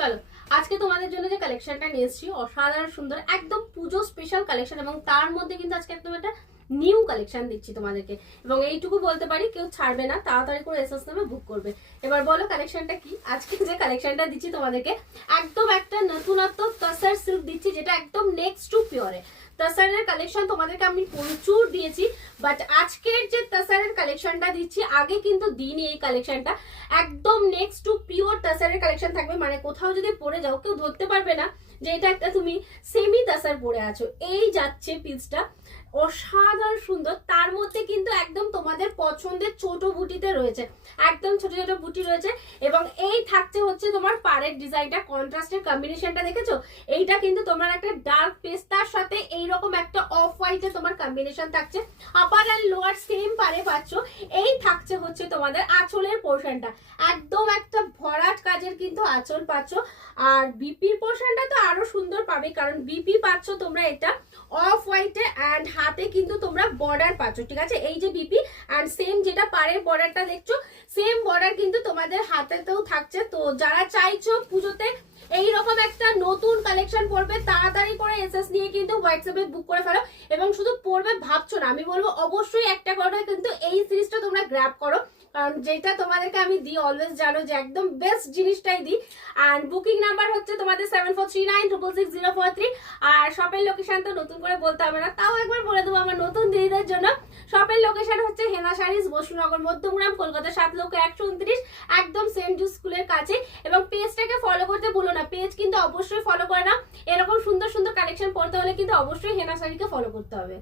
চলো আজকে তোমাদের জন্য যে কালেকশনটা নিয়ে এসেছি অসাধারণ সুন্দর একদম পুজো স্পেশাল কালেকশন, এবং তার মধ্যে কিন্তু আজকে একদম একটা নিউ কালেকশন দিচ্ছি তোমাদেরকে, এবং এইটুকু বলতে পারি কেউ ছাড়বে না, তাড়াতাড়ি করে এসএস নামে বুক করবে। এবার বলো কালেকশনটা কি। আজকে যে কালেকশনটা দিচ্ছি তোমাদেরকে একদম একটা নতুনত্ব তসর সিল্ক দিচ্ছি, যেটা একদম নেক্সট টু পিওরে। তসরের কালেকশন তোমাদেরকে আমি প্রচুর দিয়েছি, বাট আজকের যে তসরের কালেকশনটা দিচ্ছি আগে কিন্তু দিইনি এই কালেকশনটা। একদম নেক্সট টু পিওর তসরের কালেকশন থাকবে, মানে কোথাও যদি পরে যাও কেউ ধরতে পারবে না যে এটা একটা তুমি সেমি তসর পরে আছো। এই যাচ্ছে পিসটা অসাধারণ সুন্দর, তার মধ্যে কিন্তু একদম তোমাদের পছন্দের ছোট বুটিতে রয়েছে, একদম ছোট ছোট বুটি রয়েছে, এবং এই থাকছে হচ্ছে তোমার পাড়ের ডিজাইনটা, কন্ট্রাস্টের কম্বিনেশনটা দেখেছো। এইটা কিন্তু তোমার একটা ডার্ক পেস্তার সাথে এইরকম একটা অফ হোয়াইটে তোমার কম্বিনেশন থাকছে। আপার অ্যান্ড লোয়ার সেম পারে পাচ্ছ। এই থাকছে হচ্ছে তোমাদের আঁচলের পোর্শনটা, একদম একটা ভরাট কাজের কিন্তু আঁচল পাচ্ছ। আর বিপির পোর্শনটা তো আরো সুন্দর পাবে, কারণ বিপি পাচ্ছ তোমরা এটা অফ হোয়াইটে, অ্যান্ড হাতে কিন্তু তোমরা বর্ডার পাচ্ছ, ঠিক আছে। এই যে বিপি অ্যান্ড সেম যেটা পাড়ের বর্ডারটা দেখছো, সেম বর্ডার কিন্তু তোমাদের হাতেতেও থাকছে। তো যারা চাইছো পুজোতে এইরকম একটা নতুন কালেকশন পড়বে, তাড়াতাড়ি করে এসএস নিয়ে কিন্তু হোয়াটসঅ্যাপে বুক করে ফেলো। এবং শুধু পড়বে ভাবছো না, আমি বলবো অবশ্যই একটা করে কিন্তু এই সিরিজটা তোমরা গ্র্যাব করো, কারণ যেটা তোমাদেরকে আমি দিই অলওয়েজ জানো যে একদম বেস্ট জিনিসটাই দিই। অ্যান্ড বুকিং নাম্বার হচ্ছে তোমাদের 7439666043। আর শপের লোকেশন তো নতুন করে বলতে হবে না, তাও একবার বলে দেবো আমার নতুন দিদিদের জন্য। শপের লোকেশন হচ্ছে হেনা শাড়িজ, বসুনগর, মধ্যমগ্রাম, কলকাতা 7,129, একদম সেন্ট জুস স্কুলের কাছে। এবং পেজটাকে ফলো করতে ভুলো না, পেজ কিন্তু অবশ্যই ফলো করে না। এরকম সুন্দর সুন্দর কালেকশন পড়তে হলে কিন্তু অবশ্যই হেনা শাড়িকে ফলো করতে হবে।